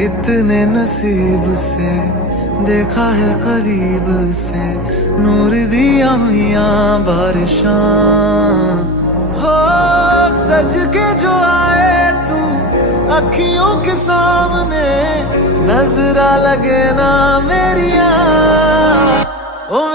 इतने नसीब से देखा है करीब से नूर दिया हुआ बारिशां। हो सज के जो आए तू अखियों के सामने, नजरा लगे ना मेरिया ओ